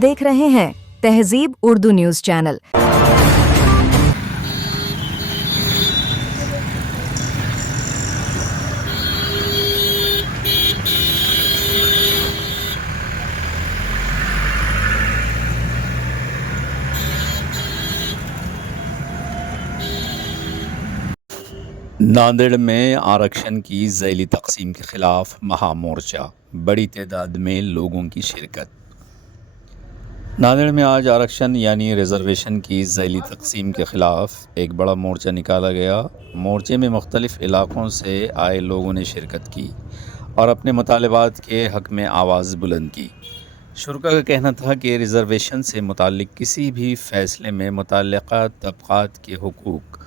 देख रहे हैं तहजीब उर्दू न्यूज चैनल। नांदेड़ में आरक्षण की ज़ैली तक़सीम के ख़िलाफ़ महामोर्चा, बड़ी तादाद में लोगों की शिरकत। नांदेड़ में आज आरक्षण यानी रिज़र्वेशन की ज़ैली तक़सीम के ख़िलाफ़ एक बड़ा मोर्चा निकाला गया। मोर्चे में मुख्तलिफ़ इलाक़ों से आए लोगों ने शिरकत की और अपने मुतालबात के हक़ में आवाज़ बुलंद की। शुरका का कहना था कि रिज़र्वेशन से मुताल्लिक़ किसी भी फ़ैसले में मुतल्लिक़ा तबक़ात के हुकूक़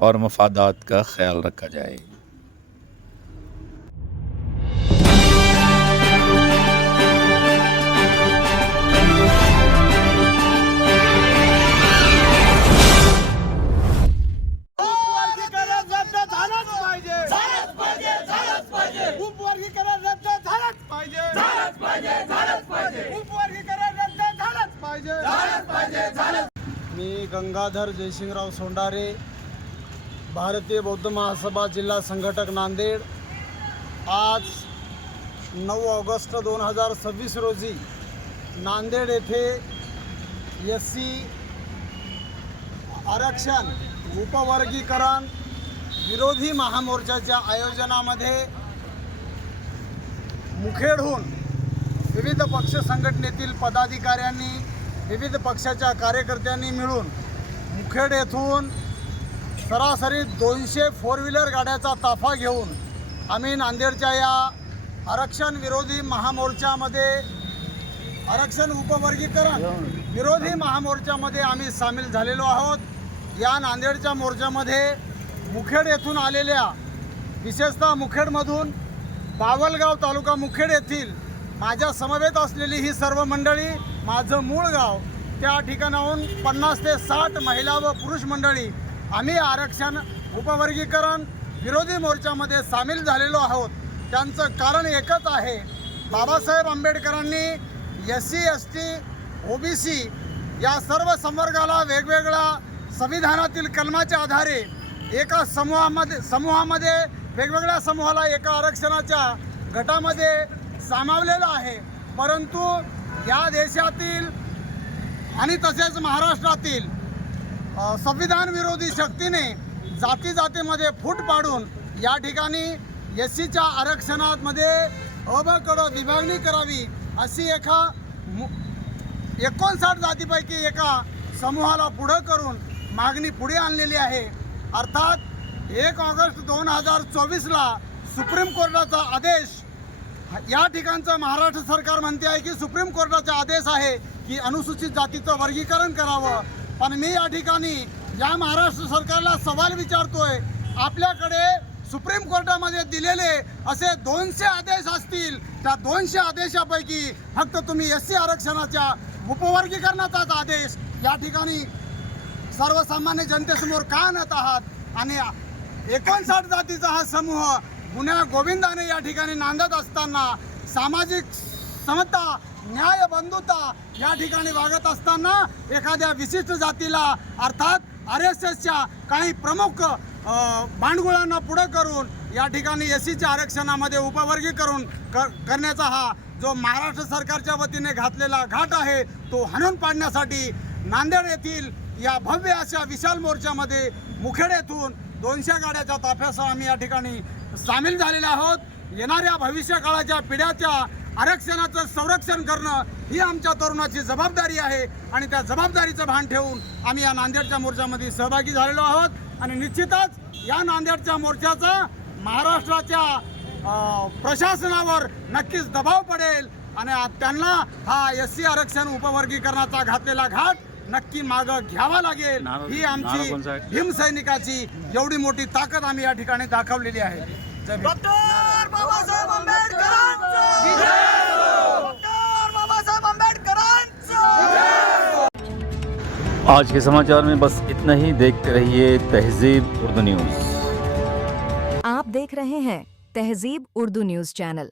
और मफादात का ख्याल रखा जाए। मी गंगाधर जयसिंगराव सोंडारे, भारतीय बौद्ध महासभा जिल्हा संघटक नांदेड। आज 9 ऑगस्ट 2026 रोजी नांदेड येथे SC आरक्षण उपवर्गीकरण विरोधी महामोर्चाच्या आयोजनामध्ये मुखेडहून विविध पक्ष संघटनेतील पदाधिकाऱ्यांनी, विविध पक्षाच्या कार्यकर्त्यांनी मिळून मुखेड येथून सरासरी 200 फोर व्हीलर गाड्याचा ताफा घेऊन आम्ही नांदेडच्या या आरक्षण विरोधी महामोर्चामध्ये, आरक्षण उपवर्गीकरण विरोधी महामोर्चामध्ये आम्ही सामील झालेलो आहोत। या नांदेडच्या मोर्चामध्ये मुखेड येथून आलेल्या, विशेषतः मुखेडमधून बावलगाव तालुका मुखेड येथील माझ्या समवेत असलेली ही सर्व मंडळी, माझं मूळ गाव, त्या ठिकाणाहून 50 ते 60 महिला व पुरुष मंडळी आम्ही आरक्षण उपवर्गीकरण विरोधी मोर्चामध्ये सामील झालेलो आहोत। त्यांचं कारण एकच आहे, बाबासाहेब आंबेडकरांनी SC ST OBC या सर्व संवर्गाला वेगवेगळ्या संविधानातील कलमाच्या आधारे एका समूहामध्ये वेगवेगळ्या समूहाला एका आरक्षणाच्या गटामध्ये सामावलेलं आहे। परंतु या देशातील आणि तसेच महाराष्ट्रातील संविधान विरोधी शक्तीने जातीमध्ये फूट पाडून या ठिकाणी SCच्या आरक्षणामध्ये अबकडं विभागणी करावी अशी एका 59 जातीपैकी एका समूहाला पुढं करून मागणी पुढे आणलेली आहे। अर्थात 1 ऑगस्ट 2024ला सुप्रीम कोर्टाचा आदेश, या ठिकाणचं महाराष्ट्र सरकार म्हणते आहे की सुप्रीम कोर्टाचा आदेश आहे की अनुसूचित जातीचं वर्गीकरण करावं। पण मी या ठिकाणी या महाराष्ट्र सरकारला सवाल विचारतोय, आपल्याकडे सुप्रीम कोर्टामध्ये दिलेले असे 200 आदेश असतील, त्या 200 आदेशापैकी फक्त तुम्ही SC आरक्षणाच्या उपवर्गीकरणाचाच आदेश या ठिकाणी सर्वसामान्य जनतेसमोर का आणत आहात? आणि 59 जातीचा हा समूह गुन्ह्या गोविंदाने या ठिकाणी नांदत असताना, सामाजिक समता, न्याय, बंधुता या ठिकाणी वागत असताना एखाद्या विशिष्ट जातीला, अर्थात RSSच्या काही प्रमुख भांडगुळांना पुढे करून या ठिकाणी SCच्या आरक्षणामध्ये उपवर्गीकरण करण्याचा हा जो महाराष्ट्र सरकारच्या वतीने घातलेला घाट आहे, तो हाणून पाडण्यासाठी नांदेड येथील या भव्य अशा विशाल मोर्चामध्ये मुखेड येथून 200 गाड्याच्या ताफ्यासह आम्ही या ठिकाणी सामील झालेले आहोत। येणाऱ्या भविष्यकाळाच्या पिढ्याच्या आरक्षणाचं संरक्षण करणं ही आमच्या तरुणाची जबाबदारी आहे आणि त्या जबाबदारीचं भान ठेवून आम्ही या नांदेडच्या मोर्चामध्ये सहभागी झालेलो आहोत। आणि निश्चितच या नांदेडच्या मोर्चाचा महाराष्ट्राच्या प्रशासनावर नक्कीच दबाव पडेल आणि त्यांना हा SC आरक्षण उपवर्गीकरणाचा घातलेला घाट नक्की मागं घ्यावा लागेल। ही आमची भीमसैनिकाची एवढी मोठी ताकद आम्ही या ठिकाणी दाखवलेली आहे। डॉक्टर बाबासाहेब आंबेडकरांचा डॉक्टर बाबासाहेब आंबेडकरांचा। आज के समाचार में बस इतना ही। देखते रहिए तहजीब उर्दू न्यूज़। आप देख रहे हैं तहजीब उर्दू न्यूज चैनल।